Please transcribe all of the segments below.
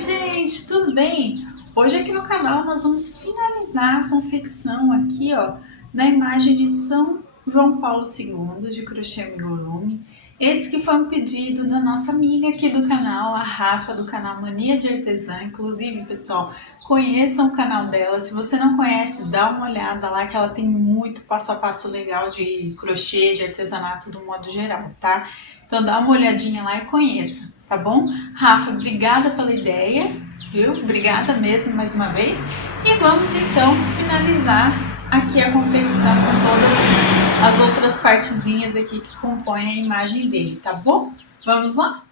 gente, tudo bem? Hoje aqui no canal nós vamos finalizar a confecção aqui, ó, da imagem de São João Paulo II de crochê amigurumi. Esse que foi um pedido da nossa amiga aqui do canal, a Rafa, do canal Mania de Artesã. Inclusive, pessoal, conheçam o canal dela. Se você não conhece, dá uma olhada lá que ela tem muito passo a passo legal de crochê, de artesanato do modo geral, tá? Então dá uma olhadinha lá e conheça, tá bom? Rafa, obrigada pela ideia, viu? Obrigada mesmo mais uma vez. E vamos então finalizar aqui a confecção com todas as outras partezinhas aqui que compõem a imagem dele, tá bom? Vamos lá?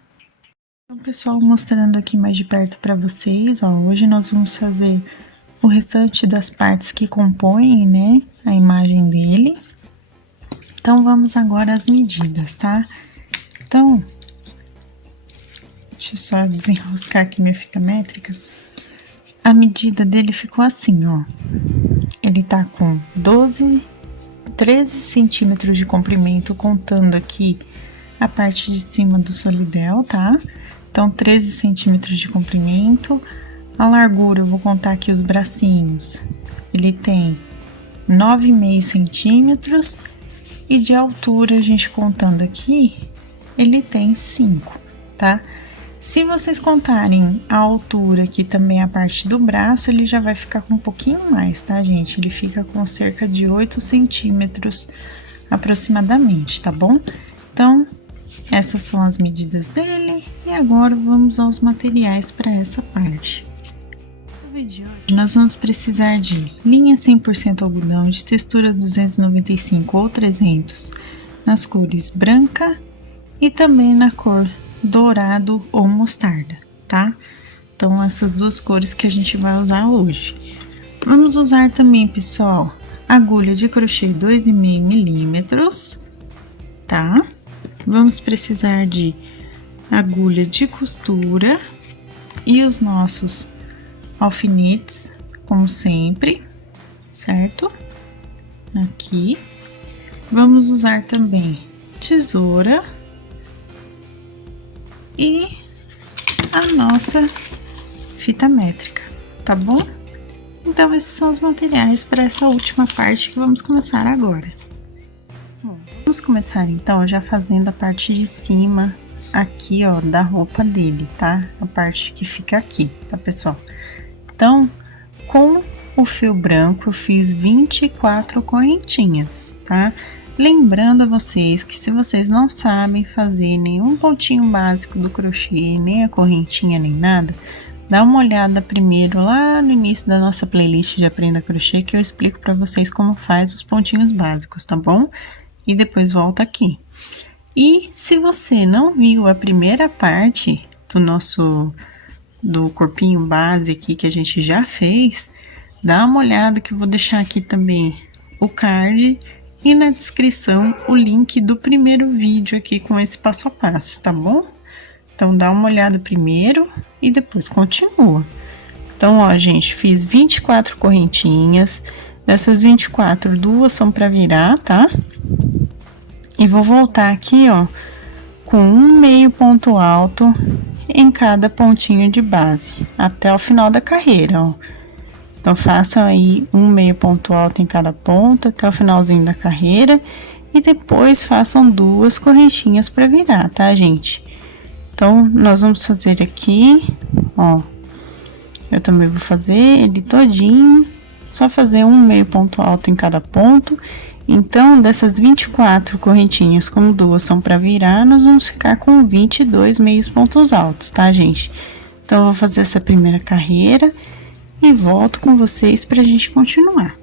Então, pessoal, mostrando aqui mais de perto para vocês, ó, hoje nós vamos fazer o restante das partes que compõem, né, a imagem dele. Então, vamos agora às medidas, tá? Então, deixa eu só desenroscar aqui minha fita métrica. A medida dele ficou assim, ó. Ele tá com 13 centímetros de comprimento, contando aqui a parte de cima do solidel, tá? Então, 13 centímetros de comprimento. A largura, eu vou contar aqui os bracinhos. Ele tem 9,5 centímetros. E de altura, a gente contando aqui, ele tem 5, tá? Se vocês contarem a altura aqui também a parte do braço, ele já vai ficar com um pouquinho mais, tá, gente? Ele fica com cerca de 8 centímetros aproximadamente, tá bom? Então, essas são as medidas dele e agora vamos aos materiais para essa parte. No vídeo de hoje, nós vamos precisar de linha 100% algodão de textura 295 ou 300 nas cores branca e também na cor dourado ou mostarda, tá? Então, essas duas cores que a gente vai usar hoje. Vamos usar também, pessoal, agulha de crochê 2,5 milímetros, tá? Vamos precisar de agulha de costura e os nossos alfinetes, como sempre, certo? Aqui. Vamos usar também tesoura e a nossa fita métrica, tá bom? Então, esses são os materiais para essa última parte que vamos começar agora. Bom, vamos começar então já fazendo a parte de cima aqui, ó, da roupa dele, tá? A parte que fica aqui, tá, pessoal? Então, com o fio branco, eu fiz 24 correntinhas, tá? Lembrando a vocês que se vocês não sabem fazer nenhum pontinho básico do crochê, nem a correntinha, nem nada, dá uma olhada primeiro lá no início da nossa playlist de Aprenda Crochê, que eu explico para vocês como faz os pontinhos básicos, tá bom? E depois volta aqui. E se você não viu a primeira parte do corpinho base aqui que a gente já fez, dá uma olhada que eu vou deixar aqui também o card e na descrição o link do primeiro vídeo aqui com esse passo a passo, tá bom? Então, dá uma olhada primeiro e depois continua. Então, ó, gente, fiz 24 correntinhas. Dessas 24, duas são para virar, tá? E vou voltar aqui, ó, com um meio ponto alto em cada pontinho de base, até o final da carreira, ó. Então, façam aí um meio ponto alto em cada ponto até o finalzinho da carreira e depois façam duas correntinhas para virar, tá, gente? Então, nós vamos fazer aqui, ó, eu também vou fazer ele todinho, só fazer um meio ponto alto em cada ponto. Então, dessas 24 correntinhas, como duas são para virar, nós vamos ficar com 22 meios pontos altos, tá, gente? Então, eu vou fazer essa primeira carreira e volto com vocês pra gente continuar.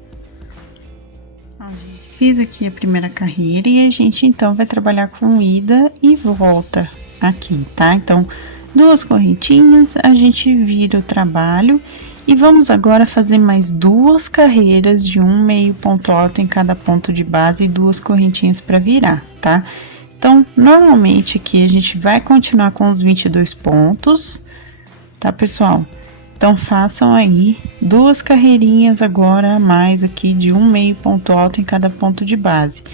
Ó, gente, fiz aqui a primeira carreira e a gente então vai trabalhar com ida e volta aqui, tá? Então, duas correntinhas, a gente vira o trabalho e vamos agora fazer mais duas carreiras de um meio ponto alto em cada ponto de base e duas correntinhas para virar, tá? Então, normalmente aqui a gente vai continuar com os 22 pontos, tá, pessoal? Então, façam aí duas carreirinhas agora a mais aqui de um meio ponto alto em cada ponto de base.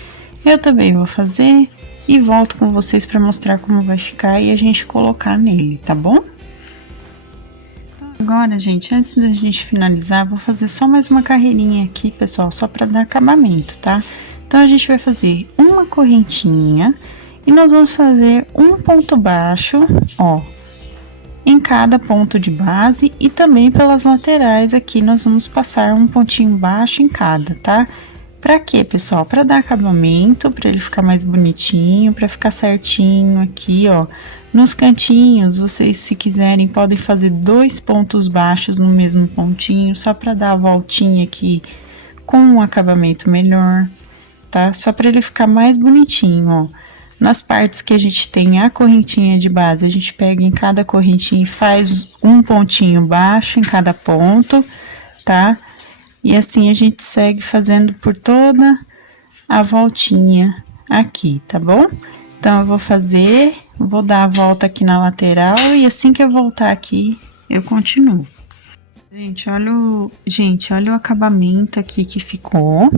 Eu também vou fazer e volto com vocês para mostrar como vai ficar e a gente colocar nele, tá bom? Agora, gente, antes da gente finalizar, vou fazer só mais uma carreirinha aqui, pessoal, só para dar acabamento, tá? Então, a gente vai fazer uma correntinha e nós vamos fazer um ponto baixo, ó, em cada ponto de base e também pelas laterais aqui nós vamos passar um pontinho baixo em cada, tá? Pra quê, pessoal? Pra dar acabamento, pra ele ficar mais bonitinho, pra ficar certinho aqui, ó. Nos cantinhos, vocês, se quiserem, podem fazer 2 pontos baixos no mesmo pontinho, só pra dar a voltinha aqui com um acabamento melhor, tá? Só pra ele ficar mais bonitinho, ó. Nas partes que a gente tem a correntinha de base, a gente pega em cada correntinha e faz um pontinho baixo em cada ponto, tá? E assim a gente segue fazendo por toda a voltinha aqui, tá bom? Então, eu vou dar a volta aqui na lateral e assim que eu voltar aqui, eu continuo. Gente, olha o acabamento aqui que ficou.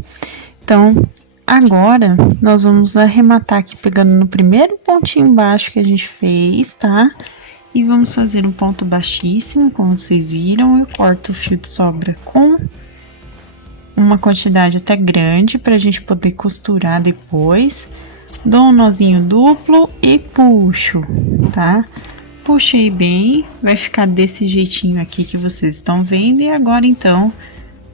Então, agora, nós vamos arrematar aqui pegando no primeiro pontinho baixo que a gente fez, tá? E vamos fazer um ponto baixíssimo, como vocês viram. Eu corto o fio de sobra com uma quantidade até grande pra gente poder costurar depois. Dou um nozinho duplo e puxo, tá? Puxei bem, vai ficar desse jeitinho aqui que vocês estão vendo. E agora, então,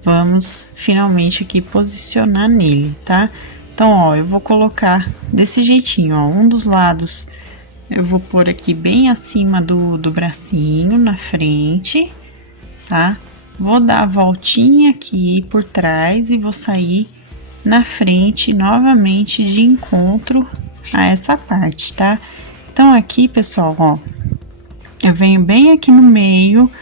vamos finalmente aqui posicionar nele, tá? Então, ó, eu vou colocar desse jeitinho, ó, um dos lados eu vou pôr aqui bem acima do bracinho, na frente, tá? Vou dar a voltinha aqui por trás e vou sair na frente novamente de encontro a essa parte, tá? Então, aqui, pessoal, ó, eu venho bem aqui no meio,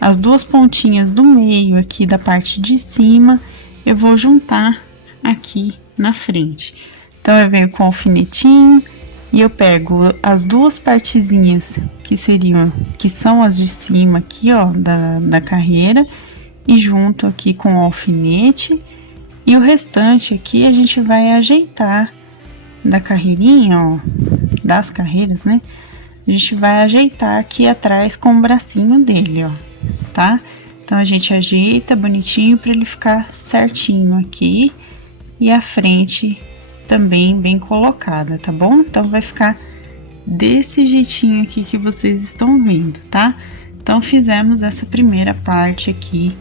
as duas pontinhas do meio aqui da parte de cima, eu vou juntar aqui na frente. Então, eu venho com o alfinetinho e eu pego as duas partezinhas que são as de cima aqui, ó, da carreira, e junto aqui com o alfinete, e o restante aqui a gente vai ajeitar da carreirinha, ó, das carreiras, né? A gente vai ajeitar aqui atrás com o bracinho dele, ó, tá? Então, a gente ajeita bonitinho para ele ficar certinho aqui e a frente também bem colocada, tá bom? Então, vai ficar desse jeitinho aqui que vocês estão vendo, tá? Então, fizemos essa primeira parte aqui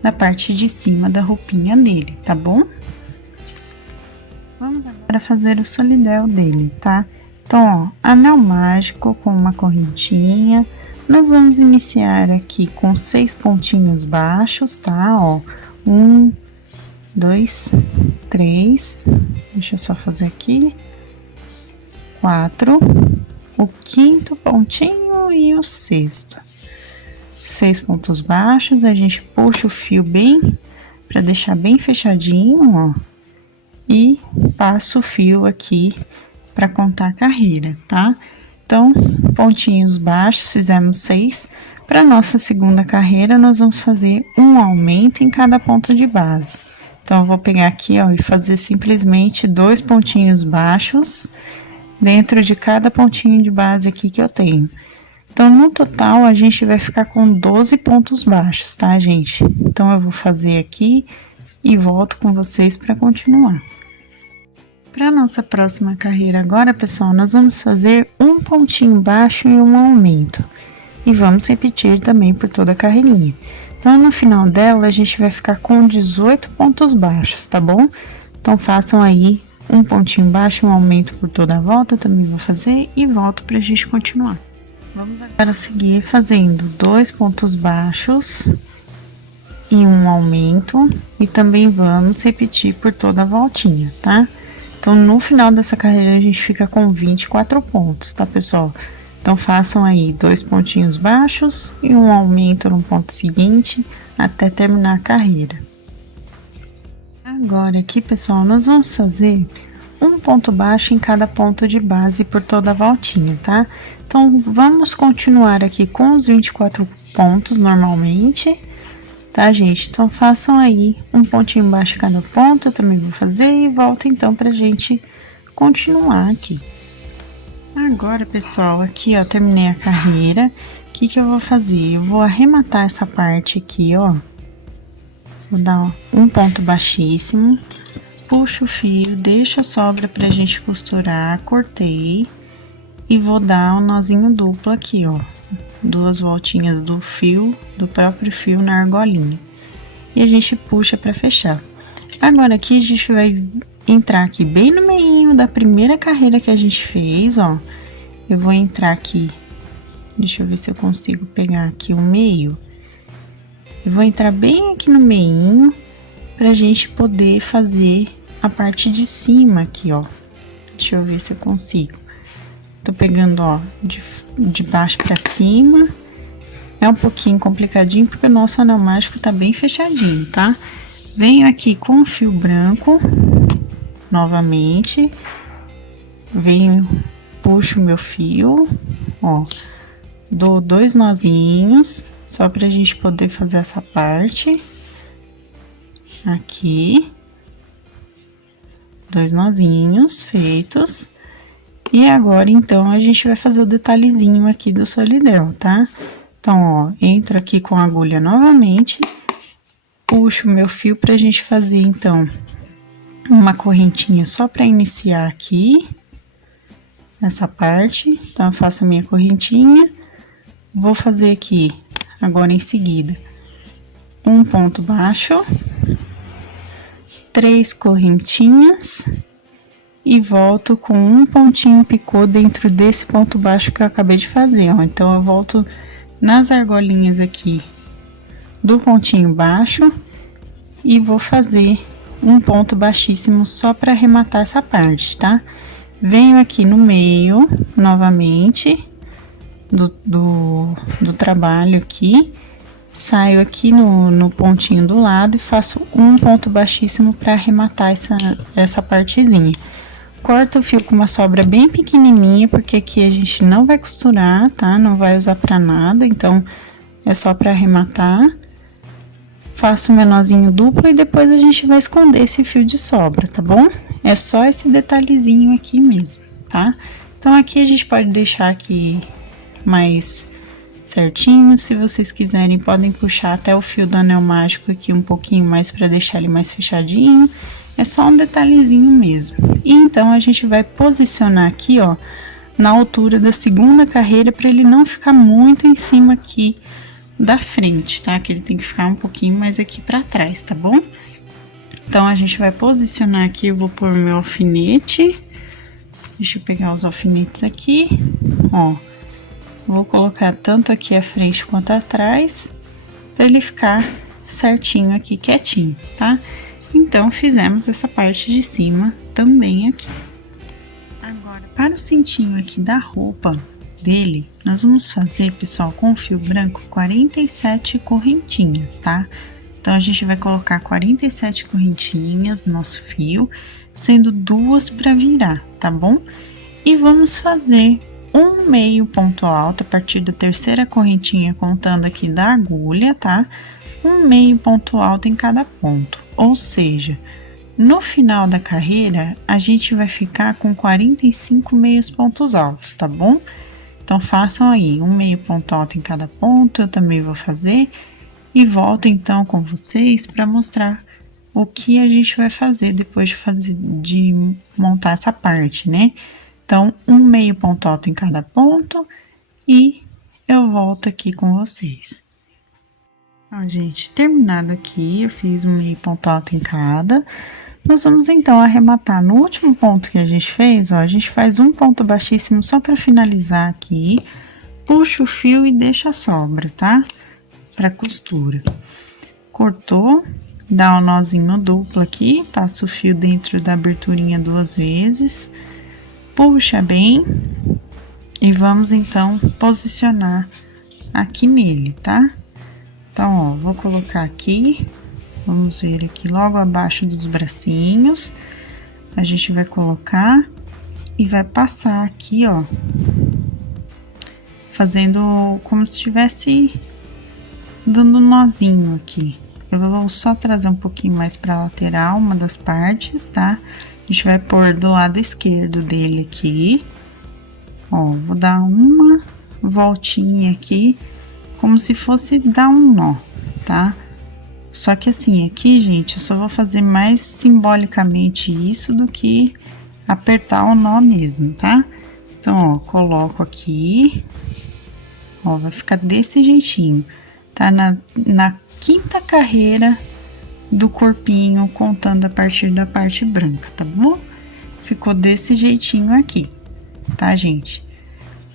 da parte de cima da roupinha dele, tá bom? Vamos agora fazer o solidel dele, tá? Então, ó, anel mágico com uma correntinha. Nós vamos iniciar aqui com 6 pontinhos baixos, tá? Ó, 1, 2, 3, deixa eu só fazer aqui, 4, o quinto pontinho e o sexto. 6 pontos baixos, a gente puxa o fio bem, para deixar bem fechadinho, ó, e passo o fio aqui para contar a carreira, tá? Então, pontinhos baixos, fizemos 6. Para nossa segunda carreira, nós vamos fazer um aumento em cada ponto de base. Então, eu vou pegar aqui, ó, e fazer simplesmente 2 pontinhos baixos dentro de cada pontinho de base aqui que eu tenho. Então, no total, a gente vai ficar com 12 pontos baixos, tá, gente? Então, eu vou fazer aqui e volto com vocês para continuar. Para nossa próxima carreira agora, pessoal, nós vamos fazer um pontinho baixo e um aumento. E vamos repetir também por toda a carreirinha. Então, no final dela, a gente vai ficar com 18 pontos baixos, tá bom? Então, façam aí um pontinho baixo, um aumento por toda a volta, também vou fazer e volto pra gente continuar. Vamos agora seguir fazendo 2 pontos baixos e um aumento, e também vamos repetir por toda a voltinha, tá? Então, no final dessa carreira, a gente fica com 24 pontos, tá, pessoal? Então, façam aí 2 pontinhos baixos e um aumento no ponto seguinte, até terminar a carreira. Agora, aqui, pessoal, nós vamos fazer um ponto baixo em cada ponto de base por toda a voltinha, tá? Então, vamos continuar aqui com os 24 pontos normalmente, tá, gente? Então, façam aí um pontinho baixo em cada ponto, eu também vou fazer e volto, então, pra gente continuar aqui. Agora, pessoal, aqui, ó, terminei a carreira que eu vou fazer? Eu vou arrematar essa parte aqui, ó. Vou dar um ponto baixíssimo, puxo o fio, deixo a sobra pra gente costurar, cortei. E vou dar um nozinho duplo aqui, ó. 2 voltinhas do fio, do próprio fio na argolinha. E a gente puxa pra fechar. Agora aqui a gente vai entrar aqui bem no meio da primeira carreira que a gente fez, ó. Eu vou entrar aqui, deixa eu ver se eu consigo pegar aqui o meio. Eu vou entrar bem aqui no meinho, pra gente poder fazer a parte de cima aqui, ó. Deixa eu ver se eu consigo. Tô pegando, ó, de baixo pra cima. É um pouquinho complicadinho, porque o nosso anel mágico tá bem fechadinho, tá? Venho aqui com o fio branco, novamente. Venho, puxo o meu fio, ó. Dou 2 nozinhos, só pra gente poder fazer essa parte. Aqui. 2 nozinhos feitos. E agora, então, a gente vai fazer o detalhezinho aqui do solidão, tá? Então, ó, entro aqui com a agulha novamente, puxo o meu fio pra gente fazer, então, uma correntinha só pra iniciar aqui, essa parte. Então, eu faço a minha correntinha, vou fazer aqui, agora em seguida, um ponto baixo, 3 correntinhas. E volto com um pontinho picô dentro desse ponto baixo que eu acabei de fazer, ó. Então, eu volto nas argolinhas aqui do pontinho baixo e vou fazer um ponto baixíssimo só para arrematar essa parte, tá? Venho aqui no meio, novamente, do trabalho aqui, saio aqui no pontinho do lado e faço um ponto baixíssimo para arrematar essa partezinha. Corto o fio com uma sobra bem pequenininha, porque aqui a gente não vai costurar, tá? Não vai usar pra nada, então é só pra arrematar. Faço um nozinho duplo e depois a gente vai esconder esse fio de sobra, tá bom? É só esse detalhezinho aqui mesmo, tá? Então, aqui a gente pode deixar aqui mais certinho. Se vocês quiserem, podem puxar até o fio do anel mágico aqui um pouquinho mais pra deixar ele mais fechadinho. É só um detalhezinho mesmo. E então, a gente vai posicionar aqui, ó, na altura da segunda carreira, para ele não ficar muito em cima aqui da frente, tá? Que ele tem que ficar um pouquinho mais aqui pra trás, tá bom? Então, a gente vai posicionar aqui, eu vou pôr meu alfinete. Deixa eu pegar os alfinetes aqui, ó. Vou colocar tanto aqui à frente quanto atrás, para ele ficar certinho aqui, quietinho, tá? Então, fizemos essa parte de cima também aqui. Agora, para o cintinho aqui da roupa dele, nós vamos fazer, pessoal, com o fio branco 47 correntinhas, tá? Então, a gente vai colocar 47 correntinhas no nosso fio, sendo 2 para virar, tá bom? E vamos fazer um meio ponto alto a partir da terceira correntinha, contando aqui da agulha, tá? Um meio ponto alto em cada ponto, ou seja, no final da carreira, a gente vai ficar com 45 meios pontos altos, tá bom? Então, façam aí um meio ponto alto em cada ponto, eu também vou fazer, e volto então com vocês para mostrar o que a gente vai fazer depois de montar essa parte, né? Então, um meio ponto alto em cada ponto, e eu volto aqui com vocês. Ó, gente, terminado aqui, eu fiz um meio ponto alto em cada. Nós vamos, então, arrematar no último ponto que a gente fez, ó, a gente faz um ponto baixíssimo só para finalizar aqui, puxa o fio e deixa a sobra, tá? Pra costura. Cortou, dá um nozinho duplo aqui, passa o fio dentro da aberturinha 2 vezes, puxa bem e vamos, então, posicionar aqui nele, tá? Então, ó, vou colocar aqui, vamos ver aqui logo abaixo dos bracinhos, a gente vai colocar e vai passar aqui, ó, fazendo como se estivesse dando um nozinho aqui. Eu vou só trazer um pouquinho mais pra lateral, uma das partes, tá? A gente vai pôr do lado esquerdo dele aqui, ó, vou dar uma, voltinha aqui, como se fosse dar um nó, tá? Só que assim, aqui, gente, eu só vou fazer mais simbolicamente isso do que apertar o nó mesmo, tá? Então, ó, coloco aqui, ó, vai ficar desse jeitinho, tá? Na quinta carreira do corpinho, contando a partir da parte branca, tá bom? Ficou desse jeitinho aqui, tá, gente?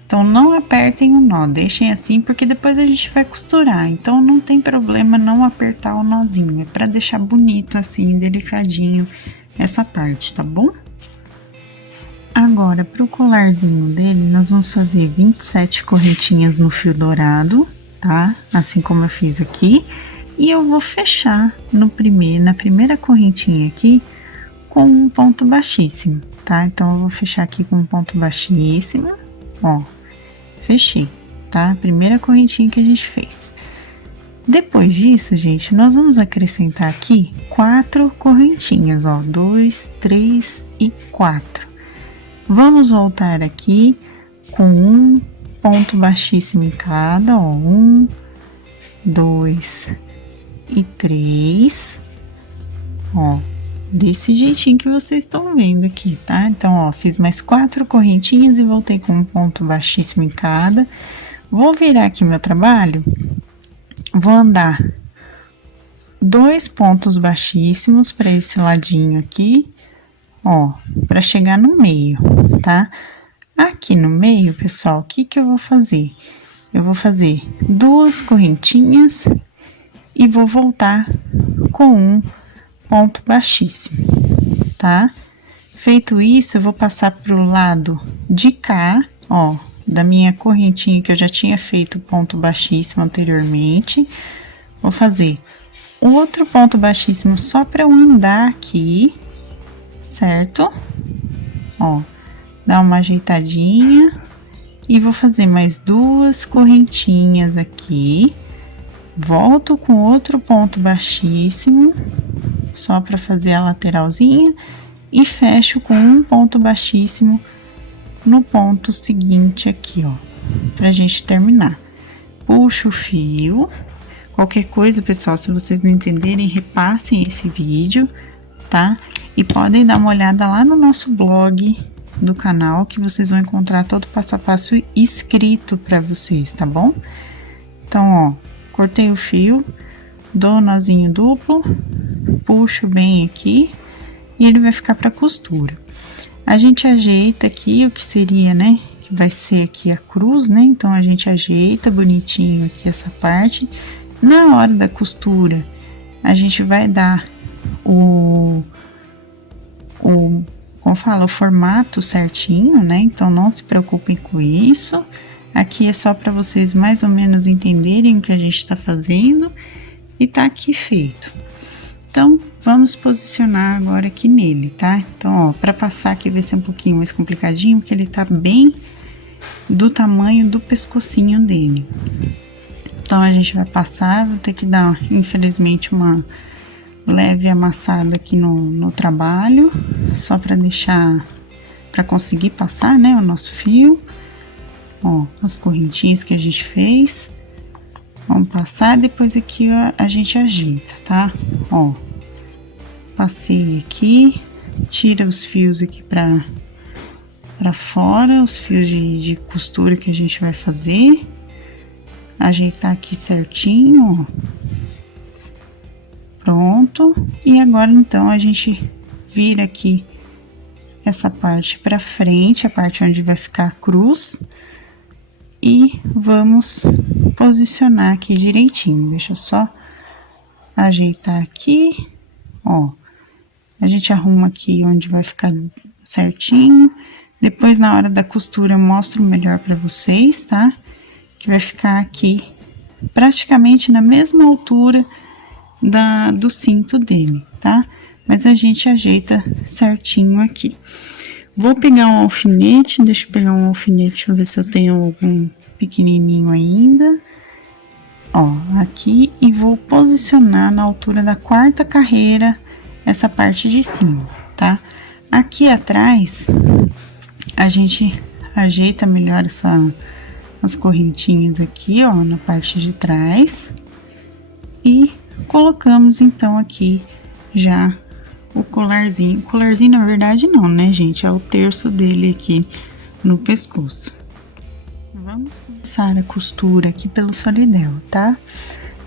Então, não apertem o nó, deixem assim, porque depois a gente vai costurar. Então, não tem problema não apertar o nozinho, é pra deixar bonito assim, delicadinho essa parte, tá bom? Agora, pro colarzinho dele, nós vamos fazer 27 correntinhas no fio dourado, tá? Assim como eu fiz aqui. E eu vou fechar na primeira correntinha aqui com um ponto baixíssimo, tá? Então, eu vou fechar aqui com um ponto baixíssimo, ó. Fechei, tá? Primeira correntinha que a gente fez. Depois disso, gente, nós vamos acrescentar aqui 4 correntinhas, ó. 2, 3 e 4. Vamos voltar aqui com um ponto baixíssimo em cada, ó. 1, 2 e 3, ó. Desse jeitinho que vocês estão vendo aqui, tá? Então, ó, fiz mais 4 correntinhas e voltei com um ponto baixíssimo em cada. Vou virar aqui meu trabalho, vou andar 2 pontos baixíssimos para esse ladinho aqui, ó, para chegar no meio, tá? Aqui no meio, pessoal, o que que eu vou fazer? Eu vou fazer 2 correntinhas e vou voltar com um ponto baixíssimo, tá? Feito isso, eu vou passar pro lado de cá, ó, da minha correntinha que eu já tinha feito ponto baixíssimo anteriormente. Vou fazer outro ponto baixíssimo só para eu andar aqui, certo? Ó, dar uma ajeitadinha e vou fazer mais 2 correntinhas aqui. Volto com outro ponto baixíssimo, só para fazer a lateralzinha, e fecho com um ponto baixíssimo no ponto seguinte aqui, ó, pra gente terminar. Puxo o fio. Qualquer coisa, pessoal, se vocês não entenderem, repassem esse vídeo, tá? E podem dar uma olhada lá no nosso blog do canal, que vocês vão encontrar todo o passo a passo escrito para vocês, tá bom? Então, ó, cortei o fio, dou um nozinho duplo, puxo bem aqui e ele vai ficar para costura. A gente ajeita aqui o que seria, né, que vai ser aqui a cruz, né? Então, a gente ajeita bonitinho aqui essa parte. Na hora da costura, a gente vai dar como fala, o formato certinho, né? Então, não se preocupem com isso. Aqui é só para vocês mais ou menos entenderem o que a gente tá fazendo e tá aqui feito. Então, vamos posicionar agora aqui nele, tá? Então, ó, para passar aqui vai ser um pouquinho mais complicadinho, porque ele tá bem do tamanho do pescocinho dele. Então, a gente vai passar, vou ter que dar, infelizmente, uma leve amassada aqui no trabalho, só para deixar, para conseguir passar, né, o nosso fio. Ó, as correntinhas que a gente fez, vamos passar, depois aqui ó, a gente ajeita, tá? Ó, passei aqui, tira os fios aqui pra fora, os fios de costura que a gente vai fazer, ajeitar aqui certinho, ó. Pronto, e agora então a gente vira aqui essa parte pra frente, a parte onde vai ficar a cruz, e vamos posicionar aqui direitinho. Deixa eu só ajeitar aqui, ó. A gente arruma aqui onde vai ficar certinho. Depois, na hora da costura, eu mostro melhor pra vocês, tá? Que vai ficar aqui praticamente na mesma altura do cinto dele, tá? Mas a gente ajeita certinho aqui. Vou pegar um alfinete, deixa eu pegar um alfinete, deixa eu ver se eu tenho algum pequenininho ainda. Ó, aqui, e vou posicionar na altura da 4ª carreira essa parte de cima, tá? Aqui atrás, a gente ajeita melhor as correntinhas aqui, ó, na parte de trás. E colocamos, então, aqui já o colarzinho. O colarzinho, na verdade, não, né, gente? É o terço dele aqui no pescoço. Vamos começar a costura aqui pelo solidel, tá?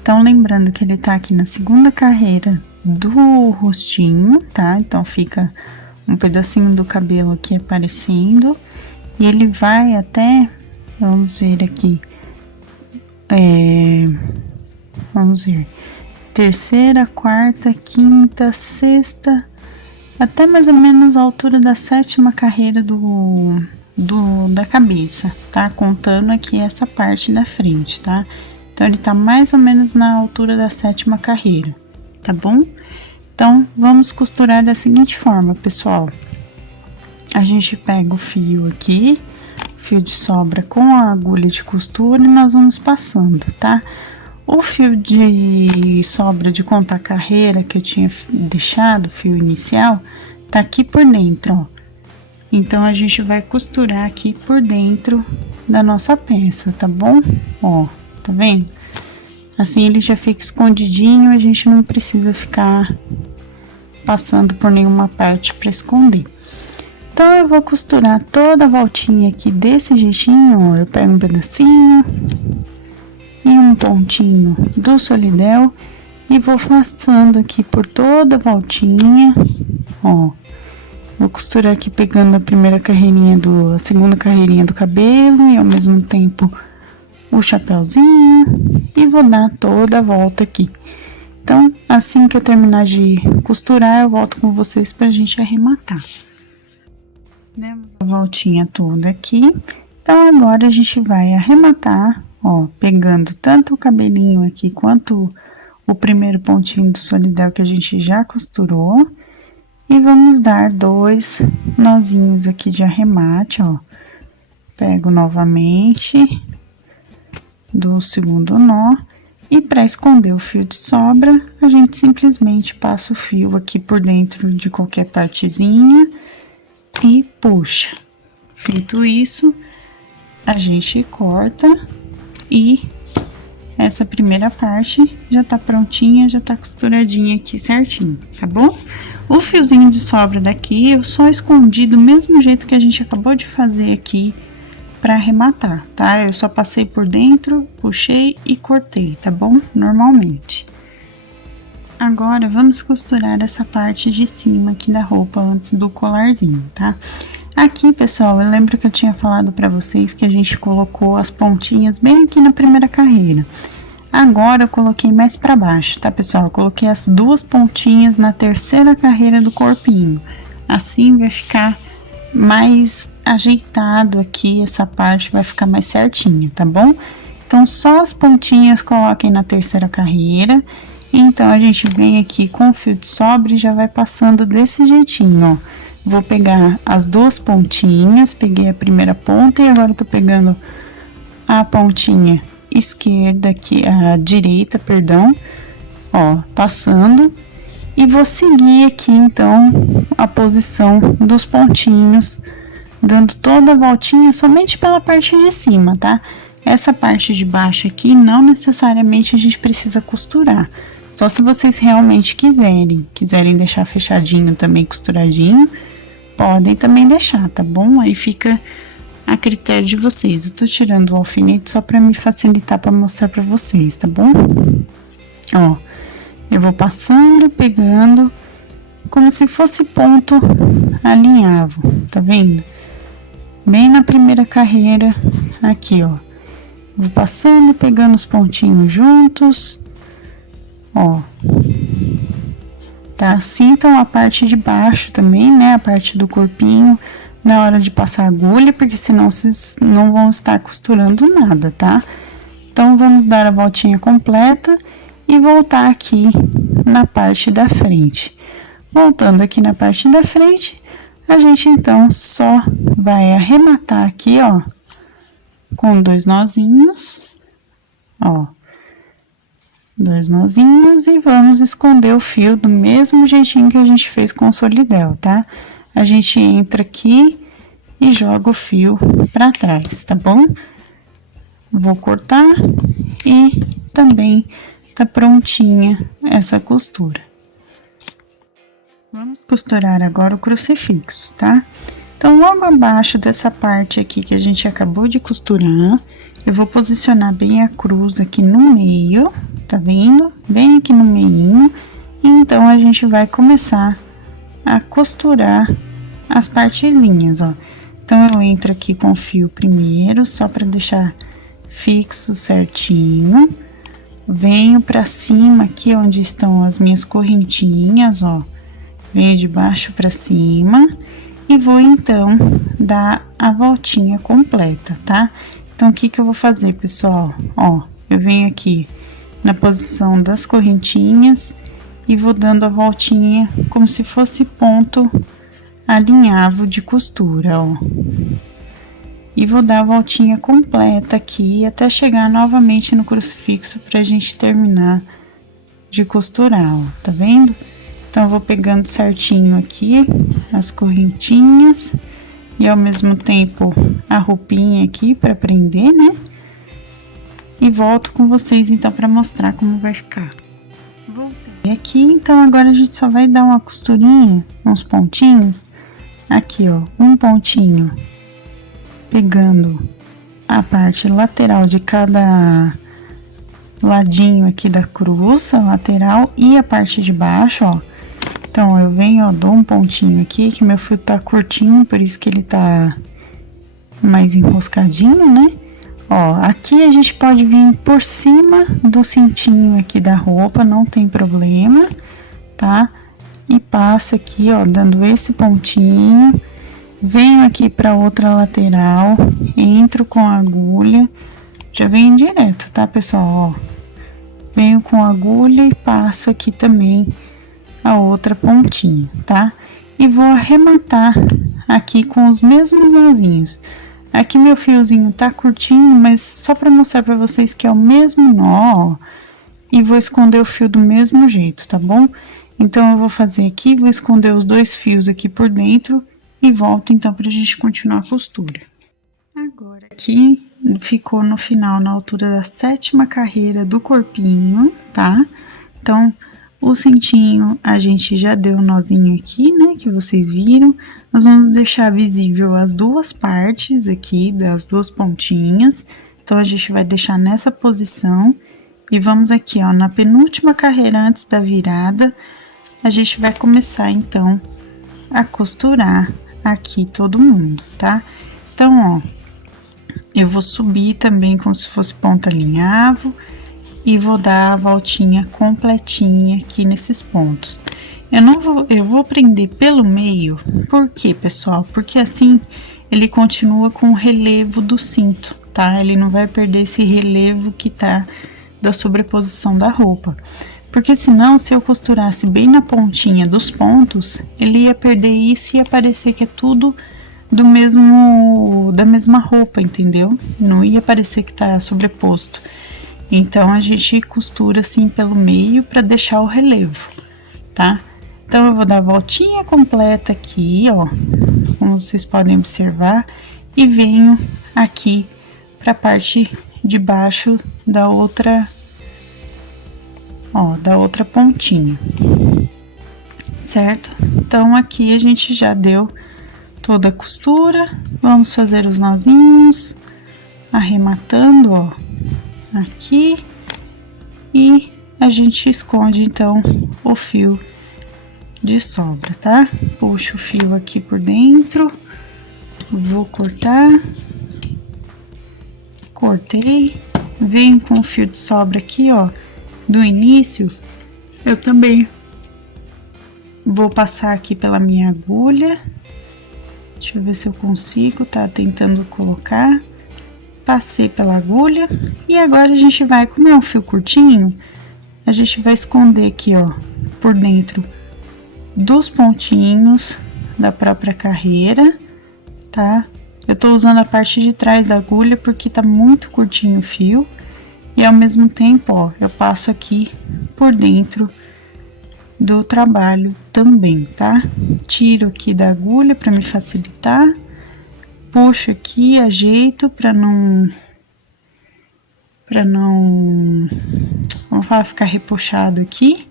Então, lembrando que ele tá aqui na segunda carreira do rostinho, tá? Então, fica um pedacinho do cabelo aqui aparecendo. E ele vai até, vamos ver aqui, vamos ver, terceira, quarta, quinta, sexta, até mais ou menos a altura da sétima carreira da cabeça, tá? Contando aqui essa parte da frente, tá? Então, ele tá mais ou menos na altura da sétima carreira, tá bom? Então, vamos costurar da seguinte forma, pessoal. A gente pega o fio aqui, fio de sobra com a agulha de costura e nós vamos passando, tá? O fio de sobra de contar carreira que eu tinha deixado, o fio inicial, tá aqui por dentro, ó. Então, a gente vai costurar aqui por dentro da nossa peça, tá bom? Ó, tá vendo? Assim, ele já fica escondidinho, a gente não precisa ficar passando por nenhuma parte pra esconder. Então, eu vou costurar toda a voltinha aqui desse jeitinho, ó. Eu pego um pedacinho e um pontinho do solidel e vou passando aqui por toda a voltinha, ó. Vou costurar aqui pegando a segunda carreirinha do cabelo e ao mesmo tempo o chapéuzinho e vou dar toda a volta aqui. Então, assim que eu terminar de costurar, eu volto com vocês pra gente arrematar. Demos a voltinha toda aqui. Então, agora a gente vai arrematar, ó, pegando tanto o cabelinho aqui quanto o primeiro pontinho do solidel que a gente já costurou. E vamos dar 2 nozinhos aqui de arremate, ó. Pego novamente do segundo nó. E para esconder o fio de sobra, a gente simplesmente passa o fio aqui por dentro de qualquer partezinha e puxa. Feito isso, a gente corta e essa primeira parte já tá prontinha, já tá costuradinha aqui certinho, tá bom? O fiozinho de sobra daqui eu só escondi do mesmo jeito que a gente acabou de fazer aqui pra arrematar, tá? Eu só passei por dentro, puxei e cortei, tá bom? Normalmente. Agora, vamos costurar essa parte de cima aqui da roupa antes do colarzinho, tá? Aqui, pessoal, eu lembro que eu tinha falado pra vocês que a gente colocou as pontinhas bem aqui na primeira carreira. Agora, eu coloquei mais pra baixo, tá, pessoal? Eu coloquei as 2 pontinhas na terceira carreira do corpinho. Assim, vai ficar mais ajeitado aqui, essa parte vai ficar mais certinha, tá bom? Então, só as pontinhas coloquem na terceira carreira. Então, a gente vem aqui com o fio de sobra e já vai passando desse jeitinho, ó. Vou pegar as 2 pontinhas, peguei a primeira ponta e agora eu tô pegando a pontinha esquerda aqui, a direita, perdão, ó, passando. E vou seguir aqui, então, a posição dos pontinhos, dando toda a voltinha somente pela parte de cima, tá? Essa parte de baixo aqui, não necessariamente a gente precisa costurar. Só se vocês realmente quiserem deixar fechadinho também, costuradinho, podem também deixar, tá bom? Aí fica a critério de vocês. Eu tô tirando o alfinete só pra me facilitar pra mostrar pra vocês, tá bom? Ó, eu vou passando, pegando, como se fosse ponto alinhavo, tá vendo? Bem na primeira carreira, aqui, ó. Vou passando e pegando os pontinhos juntos, ó. Tá? Sintam a parte de baixo também, né? A parte do corpinho na hora de passar a agulha, porque senão vocês não vão estar costurando nada, tá? Então, vamos dar a voltinha completa e voltar aqui na parte da frente. Voltando aqui na parte da frente, a gente então só vai arrematar aqui, ó, com 2 nozinhos, ó. 2 nozinhos e vamos esconder o fio do mesmo jeitinho que a gente fez com o solidel, tá? A gente entra aqui e joga o fio pra trás, tá bom? Vou cortar e também tá prontinha essa costura. Vamos costurar agora o crucifixo, tá? Então, logo abaixo dessa parte aqui que a gente acabou de costurar, eu vou posicionar bem a cruz aqui no meio, tá vendo? Bem aqui no meinho. E então, a gente vai começar a costurar as partezinhas, ó. Então, eu entro aqui com o fio primeiro, só pra deixar fixo certinho. Venho pra cima aqui onde estão as minhas correntinhas, ó. Venho de baixo pra cima e vou então dar a voltinha completa, tá? Então, o que que eu vou fazer, pessoal? Ó, eu venho aqui na posição das correntinhas e vou dando a voltinha como se fosse ponto alinhavo de costura, ó. E vou dar a voltinha completa aqui até chegar novamente no crucifixo pra gente terminar de costurar, ó, tá vendo? Então, eu vou pegando certinho aqui as correntinhas e ao mesmo tempo a roupinha aqui pra prender, né? E volto com vocês então pra mostrar como vai ficar. Voltei aqui, então agora a gente só vai dar uma costurinha, uns pontinhos. Aqui, ó, um pontinho pegando a parte lateral de cada ladinho aqui da cruz, a lateral e a parte de baixo, ó. Então, eu venho, ó, dou um pontinho aqui, que meu fio tá curtinho, por isso que ele tá mais enroscadinho, né? Ó, aqui a gente pode vir por cima do cintinho aqui da roupa, não tem problema, tá? E passa aqui, ó, dando esse pontinho. Venho aqui pra outra lateral, entro com a agulha, já venho direto, tá, pessoal? Ó, venho com a agulha e passo aqui também a outra pontinha, tá? E vou arrematar aqui com os mesmos nozinhos. Aqui meu fiozinho tá curtinho, mas só pra mostrar pra vocês que é o mesmo nó, ó. E vou esconder o fio do mesmo jeito, tá bom? Então, eu vou fazer aqui, vou esconder os dois fios aqui por dentro e volto então pra gente continuar a costura. Agora aqui ficou no final, na altura da 7ª carreira do corpinho, tá? Então, o cintinho a gente já deu um nozinho aqui, né, que vocês viram. Nós vamos deixar visível as duas partes aqui, das duas pontinhas. Então, a gente vai deixar nessa posição e vamos aqui, ó, na penúltima carreira antes da virada, a gente vai começar, então, a costurar aqui todo mundo, tá? Então, ó, eu vou subir também como se fosse ponto alinhavo e vou dar a voltinha completinha aqui nesses pontos. Eu vou prender pelo meio, por quê, pessoal? Porque assim ele continua com o relevo do cinto, tá? Ele não vai perder esse relevo que tá da sobreposição da roupa. Porque senão, se eu costurasse bem na pontinha dos pontos, ele ia perder isso e ia parecer que é tudo da mesma roupa, entendeu? Não ia parecer que tá sobreposto. Então, a gente costura assim pelo meio para deixar o relevo, tá? Então, eu vou dar a voltinha completa aqui, ó, como vocês podem observar, e venho aqui pra parte de baixo da outra, ó, da outra pontinha, certo? Então, aqui a gente já deu toda a costura. Vamos fazer os nozinhos, arrematando, ó, aqui, e a gente esconde, então, o fio de sobra, tá? Puxo o fio aqui por dentro, vou cortar, cortei, venho com o fio de sobra aqui, ó, do início, eu também vou passar aqui pela minha agulha. Deixa eu ver se eu consigo, tá tentando colocar. Passei pela agulha e agora a gente vai, como é um fio curtinho, a gente vai esconder aqui, ó, por dentro dos pontinhos da própria carreira, tá? Eu tô usando a parte de trás da agulha porque tá muito curtinho o fio e ao mesmo tempo, ó, eu passo aqui por dentro do trabalho também, tá? Tiro aqui da agulha para me facilitar, puxo aqui, ajeito para não para não, vamos falar, ficar repuxado aqui.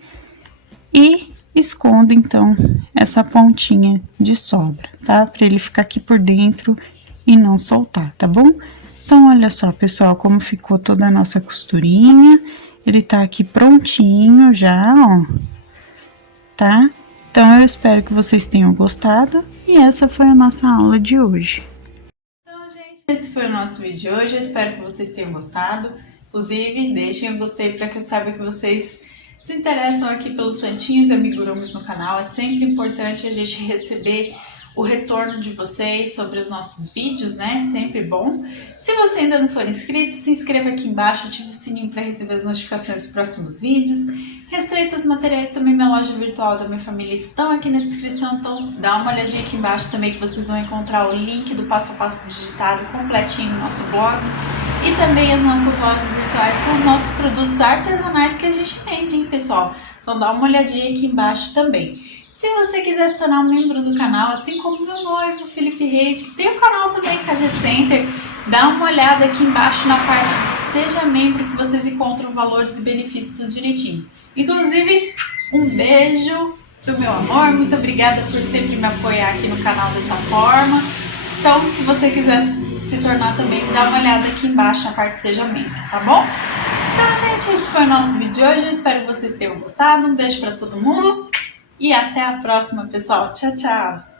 E escondo então essa pontinha de sobra, tá? Para ele ficar aqui por dentro e não soltar, tá bom? Então, olha só, pessoal, como ficou toda a nossa costurinha. Ele tá aqui prontinho já, ó, tá? Então, eu espero que vocês tenham gostado e essa foi a nossa aula de hoje. Então, gente, esse foi o nosso vídeo de hoje. Eu espero que vocês tenham gostado. Inclusive, deixem o gostei para que eu saiba que vocês se interessam aqui pelos santinhos e amigurumis no canal. É sempre importante a gente receber o retorno de vocês sobre os nossos vídeos, né? Sempre bom. Se você ainda não for inscrito, se inscreva aqui embaixo, ative o sininho para receber as notificações dos próximos vídeos. Receitas, materiais, também minha loja virtual da minha família estão aqui na descrição, então dá uma olhadinha aqui embaixo também que vocês vão encontrar o link do passo a passo digitado completinho no nosso blog e também as nossas lojas virtuais com os nossos produtos artesanais que a gente vende, hein, pessoal? Então dá uma olhadinha aqui embaixo também. Se você quiser se tornar um membro do canal, assim como meu noivo, Felipe Reis, que tem o canal também, KG Center, dá uma olhada aqui embaixo na parte de Seja Membro, que vocês encontram valores e benefícios tudo direitinho. Inclusive, um beijo pro meu amor, muito obrigada por sempre me apoiar aqui no canal dessa forma. Então, se você quiser se tornar também, dá uma olhada aqui embaixo na parte de Seja Membro, tá bom? Então, gente, esse foi o nosso vídeo de hoje, eu espero que vocês tenham gostado, um beijo pra todo mundo. E até a próxima, pessoal. Tchau, tchau!